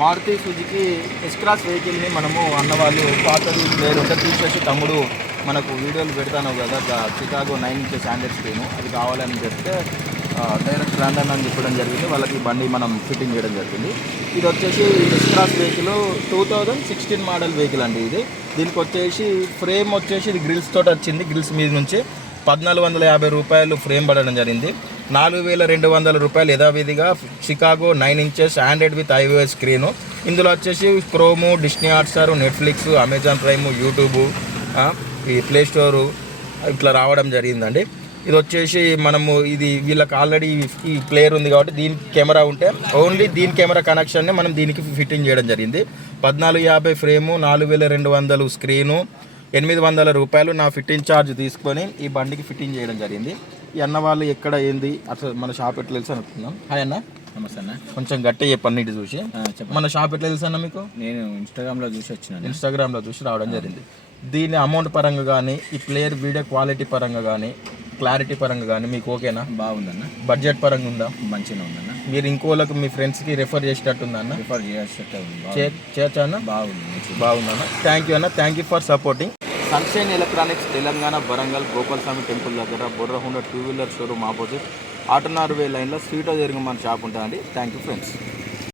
Maruti Suzuki S-Cross వెహికల్ని మనము అన్నవాళ్ళు పాతది ప్లేయర్ ఉంటే తీసేసి తమ్ముడు మనకు వీడియోలు పెడతాను కదా చికాగో 9 ఇంచెస్ స్టాండర్డ్ స్క్రీను అది కావాలని చెప్తే డైరెక్ట్ లండన్ అని చెప్పడం జరిగింది. వాళ్ళకి బండి మనం ఫిట్టింగ్ చేయడం జరిగింది. ఇది వచ్చేసి ఎస్-క్రాస్ వెహికల్ 2016 మోడల్ వెహికల్ అండి. ఇది దీనికి వచ్చేసి ఫ్రేమ్ వచ్చేసి ఇది గ్రిల్స్ తోటి వచ్చింది. గ్రిల్స్ మీద నుంచి 1450 రూపాయలు ఫ్రేమ్ పడడం జరిగింది. 4200 రూపాయలు యథావిధిగా Chicago 9 inches Android with iOS screen. ఇందులో వచ్చేసి Chrome, Disney Hotstar, Netflix, Amazon prime, YouTube, ఈ ప్లే స్టోరు ఇట్లా రావడం జరిగిందండి. ఇది వచ్చేసి మనము ఇది వీళ్ళకి ఆల్రెడీ ఈ ప్లేయర్ ఉంది కాబట్టి దీనికి కెమెరా ఉంటే ఓన్లీ దీని కెమెరా కనెక్షన్ని మనం దీనికి ఫిట్టింగ్ చేయడం జరిగింది. 1450 ఫ్రేము, 4200 స్క్రీను, 800 రూపాయలు నా ఫిట్టింగ్ ఛార్జ్ తీసుకొని ఈ బండికి ఫిట్టింగ్ చేయడం జరిగింది. ఈ అన్న వాళ్ళు ఎక్కడ ఏంది అసలు మన షాప్ ఎట్లా తెలుసు అనుకుందాం. హాయ్ అన్న. నమస్తే అన్న. కొంచెం గట్టిగా చెప్పండి ఇటు చూసి. మన షాప్ ఎట్లా తెలుసు అన్న మీకు? నేను ఇన్స్టాగ్రామ్లో చూసి వచ్చినాను. ఇన్స్టాగ్రామ్లో చూసి రావడం జరిగింది. దీని అమౌంట్ పరంగా కానీ ఈ ప్లేయర్ వీడియో క్వాలిటీ పరంగా కానీ క్లారిటీ పరంగా కానీ మీకు ఓకేనా? బాగుందన్న. బడ్జెట్ పరంగా ఉందా? మంచిగా ఉందన్న. మీరు ఇంకోళ్ళకి మీ ఫ్రెండ్స్కి రెఫర్ చేసేటట్టుందా అన్న? రిఫర్ చేసేటట్టు చేయొచ్చా అన్న? బాగుంది. బాగుందన్న. థ్యాంక్ యూ అన్న. Thank you for supporting. Sunshine electronics Telangana Warangal Gopalaswamy temple దగ్గర బొర్రహుండ 2 వీలర్ షోరూమ్ ఆపోజిట్ ఆటోనార్వే లైన్లో స్వీట్ జరిగిన మన షాప్ ఉంటుందండి. Thank you friends.